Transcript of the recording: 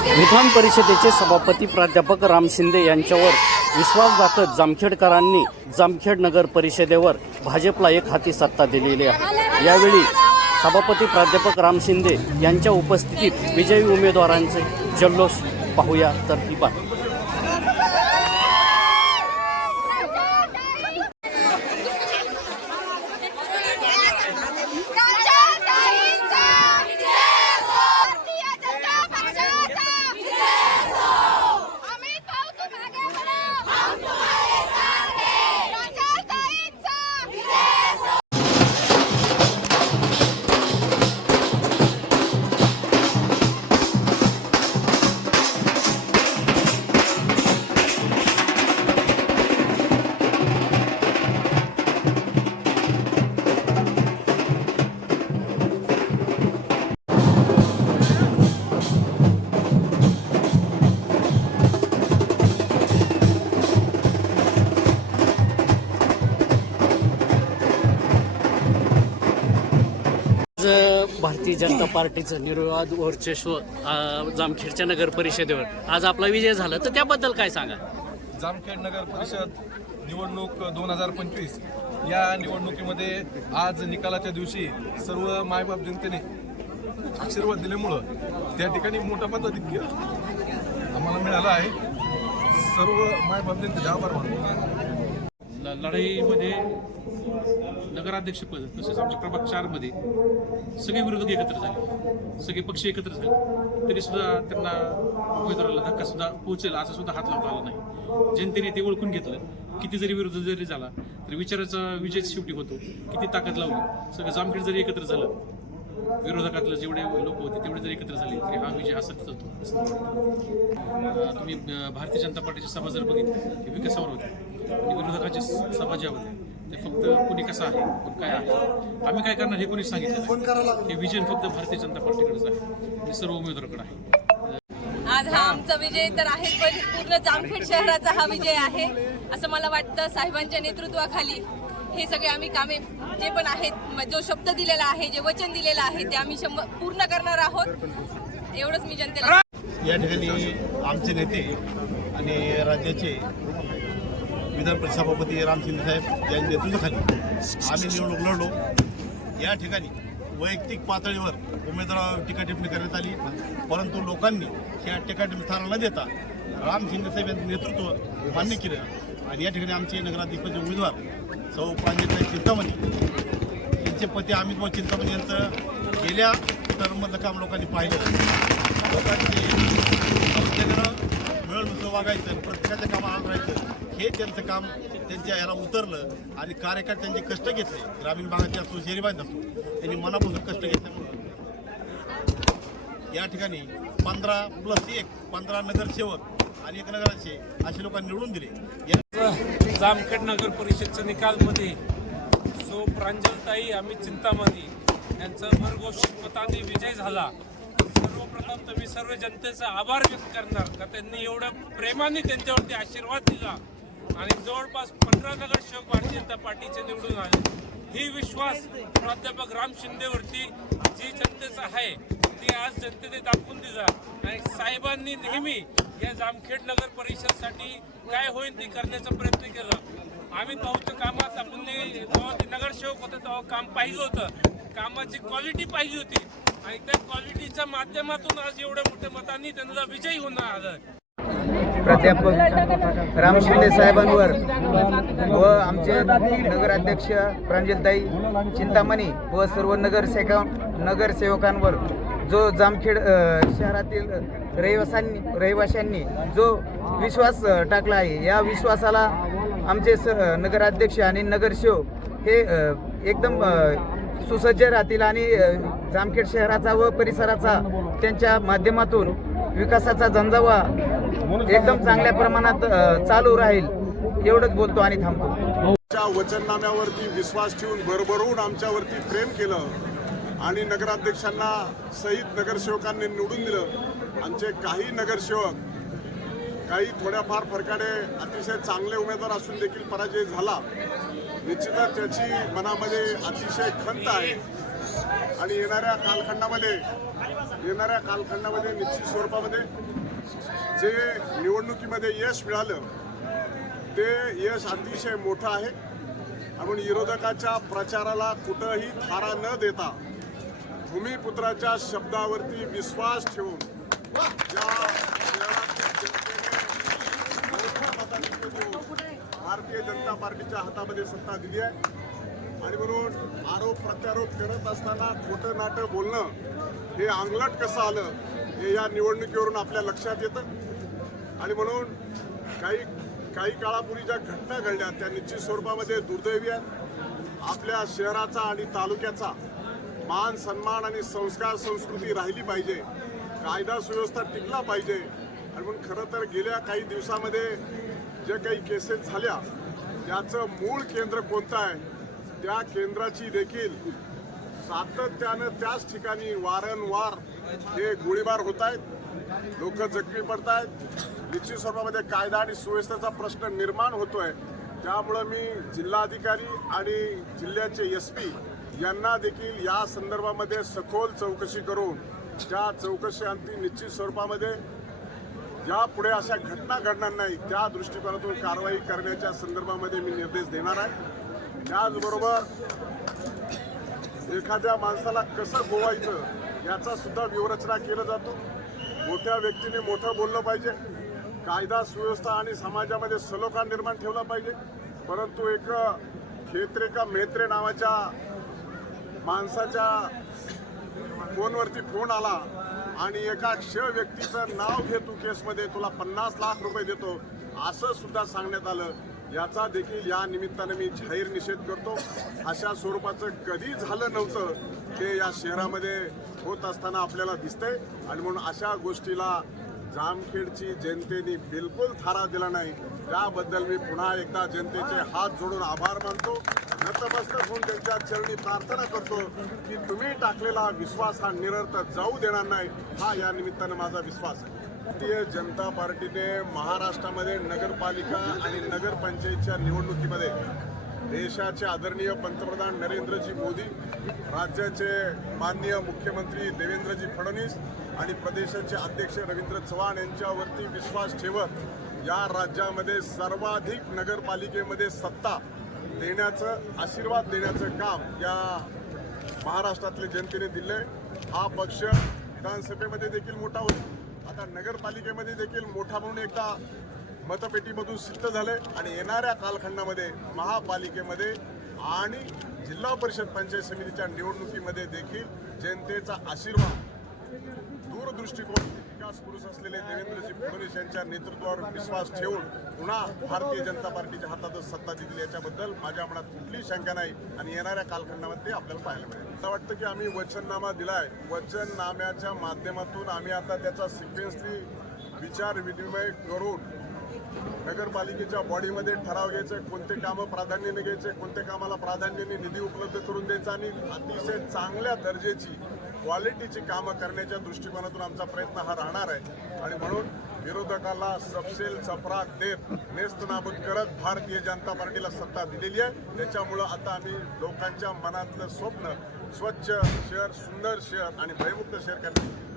विधान परिषदेचे सभापती प्राध्यापक राम शिंदे यांच्यावर विश्वास दाखत जामखेडकरांनी जामखेड नगर परिषदेवर भाजपला एक हाती सत्ता दिलेली आहे. यावेळी सभापती प्राध्यापक राम शिंदे यांच्या उपस्थितीत विजयी उमेदवारांचे जल्लोष पाहूया. तर ती पहा भारतीय जनता पार्टीचं निर्विवाद वर्चस्व अ, जामखेडच्या नगर परिषदेवर. आज आपला विजय झाला तर त्याबद्दल काय सांगा? जामखेड नगर परिषद निवडणूक दोन हजार पंचवीस. या निवडणुकीमध्ये आज निकालाच्या दिवशी सर्व मायबाप जनतेने आशीर्वाद दिल्यामुळं त्या ठिकाणी मोठा मताधिक्य आम्हाला मिळालं आहे. सर्व मायबाप जनतेचे आभार मानतो. लढाईमध्ये नगराध्यक्षपद तसेच आमच्या प्रभाग चारमध्ये सगळे विरोधक एकत्र झाले. सगळे पक्ष एकत्र झाले. तरी सुद्धा त्यांना उमेदवाराला धक्का सुद्धा पोहोचेल असा सुद्धा हात लावता आला नाही. जनतेने ते ओळखून घेतलं. किती जरी विरोध जरी झाला तरी विचाराचा विजय शेवटी होतो. किती ताकद लावली. सगळं जामखेड जरी एकत्र झालं विरोधकातलं जेवढे लोक होते तेवढे जरी एकत्र झाले तरी हा विजय असत होतो. असं तुम्ही भारतीय जनता पार्टीची सभा जर बघितली विकासावर होते. आणि विरोधकाच्या सभा ज्या होत्या ते फक्त कोणी कसं आहे कोण काय आहे. आम्ही काय करणार हे कोणी सांगितलं. हे विजन फक्त भारतीय जनता पार्टीकडेच आहे. आणि सर्व उमेदवाराकडे आहे. आज हा आमचा विजय तर आहे पण पूर्ण जामखेड शहराचा हा विजय आहे. असं मला वाटतं साहेबांच्या नेतृत्वाखाली हे सगळे आम्ही कामे जे पण आहेत जो शब्द दिलेला आहे जे वचन दिलेलं आहे ते आम्ही शंभर पूर्ण करणार आहोत. एवढंच मी जनतेला या ठिकाणी आमचे नेते आणि राज्याचे विधान परिषद सभापती राम शिंदे साहेब यांच्या नेतृत्वाखाली आम्ही निवडणूक लढलो. या ठिकाणी वैयक्तिक पातळीवर उमेदवारावर टिकाठिप्पणी करण्यात आली. परंतु लोकांनी या टीका थारा न देता राम साहेब यांचं नेतृत्व मान्य केलं. आणि या ठिकाणी आमचे नगराध्यक्षाचे उमेदवार सौ प्रांजलताई चिंतामणी यांचे पती अमित भाऊ चिंतामणी यांचं गेल्या टर्ममधलं काम लोकांनी पाहिलं. लोकांचे मिळून मिसळून वागायचं आणि प्रत्येकाच्या कामाला राहायचं. हे त्यांचं काम त्यांच्या याला उतरलं आणि कार्यकर्त्यांचे कष्ट घेतले. ग्रामीण भागाचे असो शहरी भागात असो त्यांनी मनापासून कष्ट घेतल्यामुळं. या ठिकाणी पंधरा प्लस एक पंधरा नगरसेवक आणि एक नगराचे असे लोकांनी निवडून दिले. या जामखेड नगर परिषदच्या निकालमध्ये सो प्रांजलताई अमित चिंतामणी यांचा भरघोष मताने विजय झाला. सर्वप्रथम तर मी सर्व जनतेचा आभार व्यक्त करणार का? त्यांनी एवढ्या प्रेमाने त्यांच्यावरती आशीर्वाद दिला. आणि जवळपास पंधरा नगरसेवक भारतीय जनता पार्टीचे निवडून आले. ही विश्वास प्राध्यापक राम शिंदेवरती जी जनतेचा आहे ती आज जनतेने दाखवून दिला. आणि साहेबांनी नेहमी या जामखेड नगर परिषदसाठी काय होईल ते करण्याचा प्रयत्न केला. आम्ही भाऊच्या कामात आपण जेव्हा ते नगरसेवक होते तेव्हा काम पाहिलं होतं. कामाची क्वालिटी पाहिली होती. आणि त्या क्वालिटीच्या माध्यमातून आज एवढ्या मोठ्या मतांनी त्यांना विजयी होणार आलं प्राध्यापक राम शिंदे साहेबांवर व आमचे नगराध्यक्ष प्रांजलताई चिंतामणी व सर्व नगरसेवका नगरसेवकांवर जो जामखेड शहरातील रहिवाशांनी रहिवाशांनी जो विश्वास टाकला आहे या विश्वासाला आमचे स नगराध्यक्ष आणि नगरसेवक हे एकदम सुसज्ज राहतील आणि जामखेड शहराचा व परिसराचा त्यांच्या माध्यमातून विकासाचा झंझावा एकदम चांगल्या प्रमाणात चालू राहील एवढंच बोलतो आणि थांबतो. वचननाम्यावरती विश्वास ठेवून भरभरून आमच्यावरती प्रेम केलं आणि नगराध्यक्षांना सहित नगरसेवकांनी निवडून दिलं. आमचे काही नगरसेवक काही थोड्याफार फरकाने अतिशय चांगले उमेदवार असून देखील पराजय झाला. निश्चितच त्याची मनामध्ये अतिशय खंत आहे. आणि येणाऱ्या कालखंडामध्ये येणाऱ्या कालखंडामध्ये निश्चित स्वरूपामध्ये जे निवडणुकीमध्ये यश मिळालं ते यश अतिशय मोठं आहे. म्हणून विरोधकाच्या प्रचाराला कुठंही थारा न देता भूमिपुत्राच्या शब्दावरती विश्वास ठेवून या भारतीय जनता पार्टीच्या हातामध्ये सत्ता दिली आहे. आणि म्हणून आरोप प्रत्यारोप करत असताना खोटं नाटं बोलणं हे अंगलट कसं आलं हे या निवडणुकीवरून आपल्या लक्षात येतं. आणि म्हणून काही काही काळापूर्वी ज्या घटना घडल्या त्या निश्चित स्वरूपामध्ये दुर्दैवी आहेत. आपल्या शहराचा आणि तालुक्याचा मान सन्मान आणि संस्कार संस्कृती राहिली पाहिजे. कायदा सुव्यवस्था टिकला पाहिजे. आणि म्हणून खरं तर गेल्या काही दिवसामध्ये ज्या काही केसेस झाल्या त्याचं मूळ केंद्र कोणतं आहे? त्या केंद्राची देखील सातत्यानं त्याच ठिकाणी वारंवार हे गोळीबार होत आहेत. लोक जखमी पडत आहेत निश्चित स्वरूपामध्ये कायदा आणि सुव्यवस्थेचा प्रश्न निर्माण होतोय. त्यामुळं मी जिल्हाधिकारी आणि जिल्ह्याचे एस पी यांना देखील या संदर्भामध्ये सखोल चौकशी करून त्या चौकशी अंती निश्चित स्वरूपामध्ये यापुढे अशा घटना घडणार नाही त्या दृष्टिकोनातून कारवाई करण्याच्या संदर्भामध्ये मी निर्देश देणार आहे. त्याचबरोबर एखाद्या माणसाला कसं गोवायचं याचा सुद्धा व्यूहरचना केलं जातो. मोठ्या व्यक्तीने मोठं बोललं पाहिजे. कायदा सुव्यवस्था आणि समाजामध्ये सलोखा निर्माण ठेवला पाहिजे. परंतु एक खेत्रे का मेत्रे नावाच्या माणसाच्या फोनवरती फोन आला आणि एका क्ष व्यक्तीचं नाव घे तू केसमध्ये तुला पन्नास लाख रुपये देतो असं सुद्धा सांगण्यात आलं. याचा देखील या निमित्तानं मी जाहीर निषेध करतो. अशा स्वरूपाचं कधी झालं नव्हतं ते या शहरामध्ये होत असताना आपल्याला दिसतंय. आणि म्हणून अशा गोष्टीला जामखेडची जनतेने बिलकुल थारा दिला नाही. त्याबद्दल मी पुन्हा एकदा जनतेचे हात जोडून आभार मानतो. नतमस्तक होऊन त्यांच्या चरणी प्रार्थना करतो की तुम्ही टाकलेला विश्वास हा निरर्थक जाऊ देणार नाही. हा या निमित्तानं माझा विश्वास आहे. भारतीय जनता पार्टीने महाराष्ट्रामध्ये नगरपालिका आणि नगरपंचायतच्या निवडणुकीमध्ये देशाचे आदरणीय पंतप्रधान नरेंद्रजी मोदी राज्याचे माननीय मुख्यमंत्री देवेंद्रजी फडणवीस आणि प्रदेशाचे अध्यक्ष रवींद्र चव्हाण यांच्यावरती विश्वास ठेवत या राज्यामध्ये सर्वाधिक नगरपालिकेमध्ये सत्ता देण्याचं आशीर्वाद देण्याचं काम या महाराष्ट्रातल्या जनतेने दिले हा पक्ष विधानसभेमध्ये देखील मोठा होईल. आता नगरपालिकेमध्ये देखील मोठा म्हणून एकदा मतपेटीमधून सिद्ध झाले आणि येणाऱ्या कालखंडामध्ये महापालिकेमध्ये आणि जिल्हा परिषद पंचायत समितीच्या निवडणुकीमध्ये देखील जनतेचा आशीर्वाद दूरदृष्टिकोन विकास पुरुष असलेले देवेंद्रजी फडणवीस यांच्या नेतृत्वावर विश्वास ठेवून पुन्हा भारतीय जनता पार्टीच्या हातातच सत्ता दिली. याच्याबद्दल माझ्या मनात कुठलीही शंका नाही आणि येणाऱ्या कालखंडामध्ये आपल्याला पाहायला मिळेल. असं वाटतं की आम्ही वचननामा दिलाय. वचननाम्याच्या माध्यमातून आम्ही आता त्याचा सिक्वेन्सली विचार विनिमय करून नगरपालिकेच्या बॉडीमध्ये ठराव घ्यायचे कोणते कामं प्राधान्याने घ्यायचे कोणत्या कामाला प्राधान्याने निधी उपलब्ध करून द्यायचा आणि अतिशय चांगल्या दर्जेची क्वालिटीची कामं करण्याच्या दृष्टिकोनातून आमचा प्रयत्न हा राहणार आहे. आणि म्हणून विरोधकाला सपसेल सपरा देत नेस्तनाबूत करत भारतीय जनता पार्टीला सत्ता दिलेली आहे. त्याच्यामुळं आता आम्ही लोकांच्या मनातलं स्वप्न स्वच्छ शहर सुंदर शहर आणि भयमुक्त शहर करण्याची